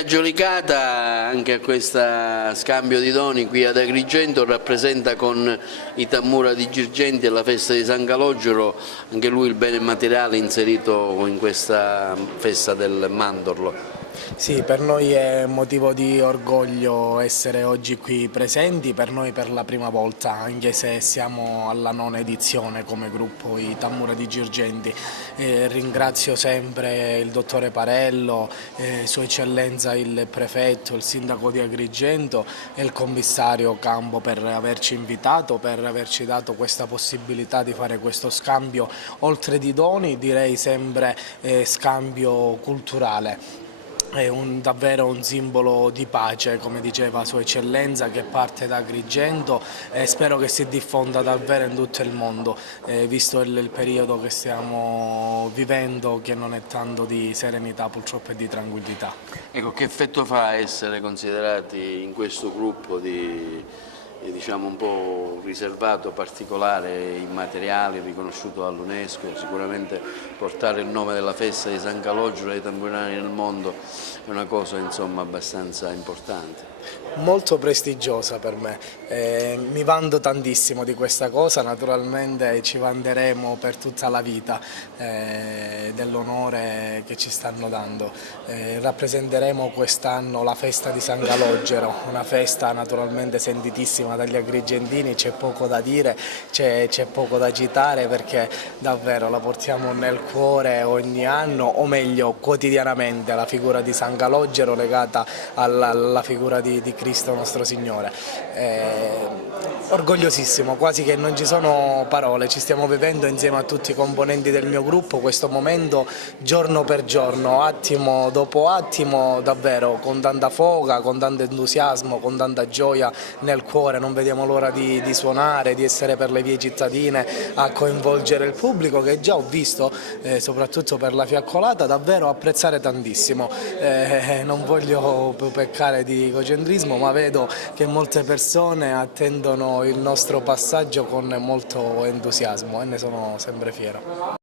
Aggiulicata anche a questo scambio di doni qui ad Agrigento rappresenta con i Tammura di Girgenti e la festa di San Calogero anche lui il bene materiale inserito in questa festa del mandorlo. Sì, per noi è motivo di orgoglio essere oggi qui presenti, per noi per la prima volta, anche se siamo alla nona edizione come gruppo i Tammura di Girgenti. Ringrazio sempre il dottore Parello, Sua Eccellenza il prefetto, il sindaco di Agrigento e il commissario Campo per averci invitato, per averci dato questa possibilità di fare questo scambio, oltre di doni direi sempre scambio culturale. È davvero un simbolo di pace, come diceva Sua Eccellenza, che parte da Agrigento e spero che si diffonda davvero in tutto il mondo, visto il periodo che stiamo vivendo, che non è tanto di serenità purtroppo e di tranquillità. Ecco, che effetto fa essere considerati in questo gruppo diciamo un po' riservato, particolare, immateriale, riconosciuto dall'UNESCO? Sicuramente portare il nome della festa di San Calogero ai tamburinari nel mondo è una cosa insomma abbastanza importante. Molto prestigiosa per me, mi vanto tantissimo di questa cosa, naturalmente ci vanteremo per tutta la vita dell'onore che ci stanno dando. Rappresenteremo quest'anno la festa di San Calogero, una festa naturalmente sentitissima dagli agrigentini, c'è poco da dire, c'è poco da citare perché davvero la portiamo nel cuore ogni anno, o meglio quotidianamente, la figura di San Calogero legata alla figura di Cristo nostro Signore. Orgogliosissimo, quasi che non ci sono parole, ci stiamo vivendo insieme a tutti i componenti del mio gruppo questo momento giorno per giorno, attimo dopo attimo, davvero con tanta foga, con tanto entusiasmo, con tanta gioia nel cuore. Non vediamo l'ora di suonare, di essere per le vie cittadine a coinvolgere il pubblico, che già ho visto, soprattutto per la fiaccolata, davvero apprezzare tantissimo. Non voglio peccare di egocentrismo, ma vedo che molte persone attendono il nostro passaggio con molto entusiasmo e ne sono sempre fiero.